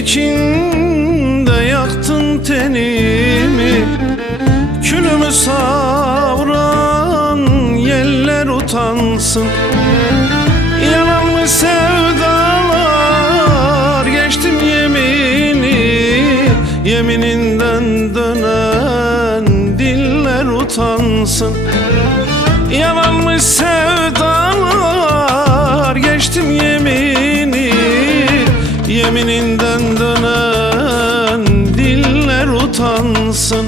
içinde yaktın tenimi. Külümü savuran yeller utansın. Yalan mı sevdalar geçtim yemini. Yemininden dönen diller utansın. Yalan mı sevdalar Yemininden dönen diller utansın.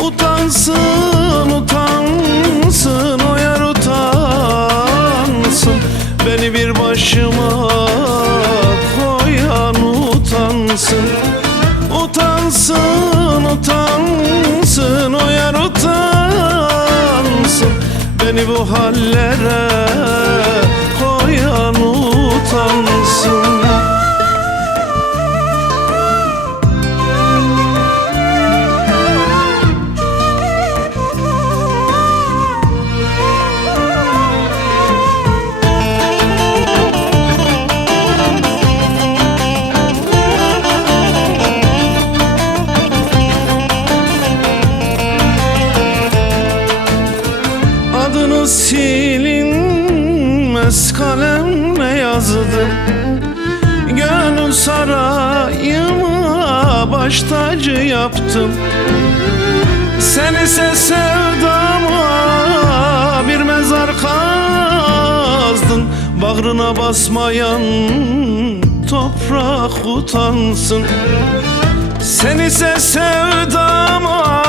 Utansın, utansın, o yer utansın. Beni bir başıma koyan utansın. Utansın, utansın, o yer utansın Beni bu hallere koyan utansın silinmez kalemle yazdım Gönül sarayıma baş tacı yaptım. Sen ise sevdama bir mezar kazdın. Bağrına basmayan toprak utansın. Sen ise sevdama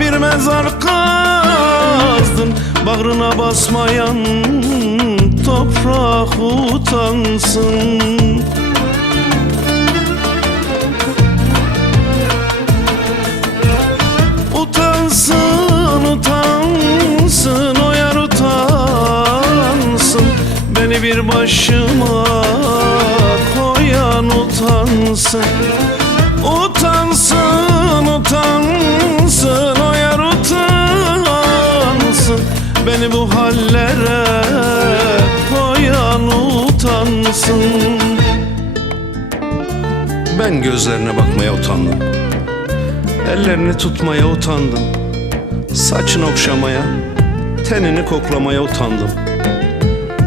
bir mezar kazdın. Bağrına basmayan toprak utansın. Utansın, utansın, o yer utansın. Beni bir başıma koyan utansın. Utansın, utansın, o yer utansın. Beni bu hallere utansın Ben gözlerine bakmaya utandım Ellerini tutmaya utandım Saçını okşamaya Tenini koklamaya utandım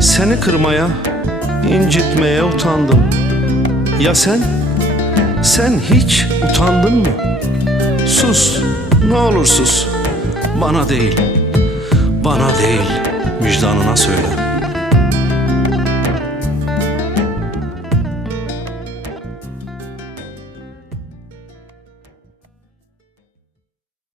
Seni kırmaya incitmeye utandım Ya sen? Sen hiç utandın mı? Sus, ne olur sus. Bana değil, bana değil, vicdanına söyle.